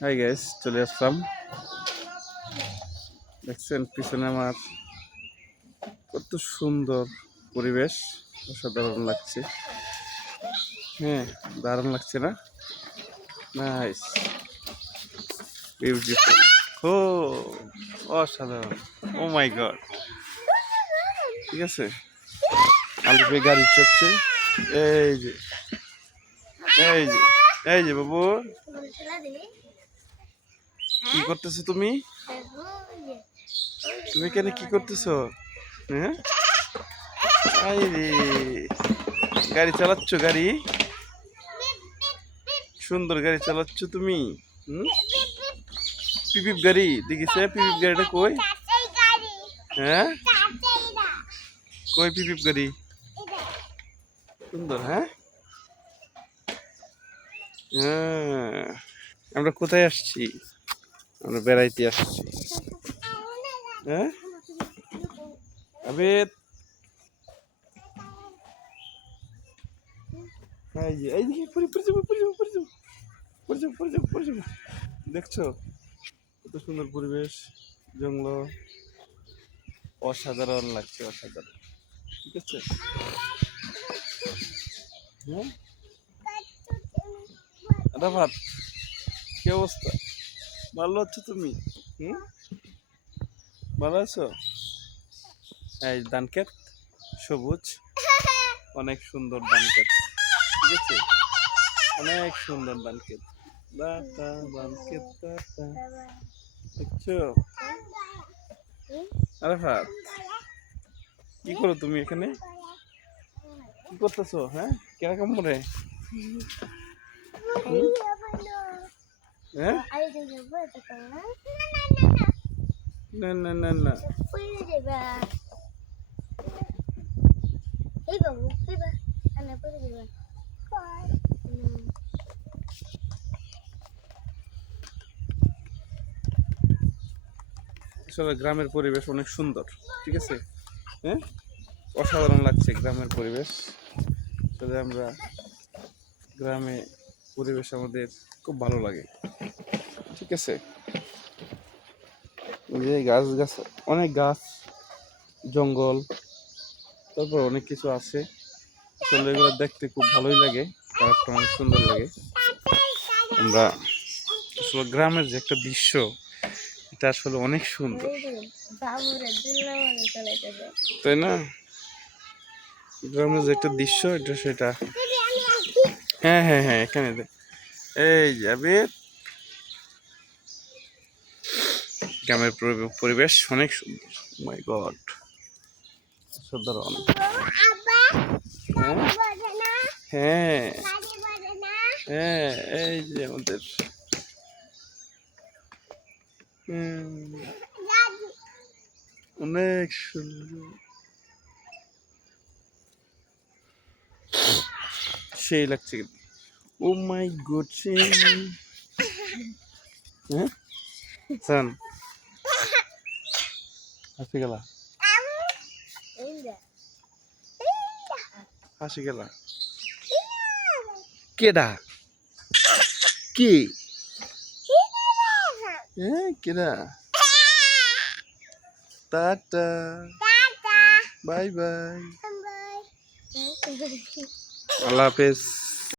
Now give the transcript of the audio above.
Hi guys, চলে আসলাম। দেখছেন পিছনে আমার কত সুন্দর পরিবেশ, অসাধারণ লাগছে। হ্যাঁ, দারুণ লাগছে না? Nice, beautiful. ও অসাধারণ, ও মাই গড। ঠিক আছে, আলিফে গাড়ি চড়ছে। এই যে এই যে এই যে বাবু, কি করতেছো তুমি? তুমি কেন কি করতেছো? হ্যাঁ, এই রে, গাড়ি চালাচ্ছ? গাড়ি সুন্দর গাড়ি চালাচ্ছ তুমি। হুম, পিপিপ গাড়ি দেখিছে? পিপিপ গাড়িটা কই? হ্যাঁ, কই পিপিপ গাড়ি? সুন্দর। হ্যাঁ হ্যাঁ, আমরা কোথায় আসছি? আমরা বেড়াইতে আসছি। হ্যাঁ, আবে এই যে এই দিকে পড়ে পড়ে যাবো, পড়ে যাবো, পড়ে যাবো, পড়ে যাবো, পড়ে যাবো, পড়ে যাবো। দেখছো কত সুন্দর পরিবেশ, জঙ্গল, অসাধারণ লাগছে, অসাধারণ। ঠিক আছে। হ্যাঁ, রাফাত, কি অবস্থা? ভালো আছো তুমি? হুম, ভালো আছো? এই ধান ক্ষেত, সবুজ, অনেক সুন্দর ধান ক্ষেত। ঠিক আছে, অনেক সুন্দর ধান ক্ষেত। দাতা ধান ক্ষেত, দাতা। দেখছো আরাফাত, কি করো তুমি এখানে? কি করতেছো? হ্যাঁ, কিরকম করে? হ্যাঁ, না না না না, আসলে গ্রামের পরিবেশ অনেক সুন্দর। ঠিক আছে। হ্যাঁ, অসাধারণ লাগছে গ্রামের পরিবেশ। আসলে আমরা গ্রামে পরিবেশ আমাদের খুব ভালো লাগে। ঠিক আছে, যে গাছ গাছ, অনেক গাছ, জঙ্গল, তারপর অনেক কিছু আছে। আসলে এগুলো দেখতে খুব ভালোই লাগে, কালারটা অনেক সুন্দর লাগে। আমরা আসলে গ্রামের যে একটা দৃশ্য, এটা আসলে অনেক সুন্দর, তাই না? গ্রামের যে একটা দৃশ্য, এটা সেটা। হ্যাঁ হ্যাঁ হ্যাঁ, এখানে এই যাবে। গ্রামের পরিবেশ অনেক সুন্দর। মাই গড, অসাধারণ। হ্যাঁ হ্যাঁ, এই যে আমাদের অনেক সুন্দর, সেই লাগছে। ও মাই গড, হ্যাঁ সান, হাসি গেলা, হাসি গেলা। কেডা? কি? হ্যাঁ, কেডা? টাটা, বাই বাই, আল্লাহ হাফেজ।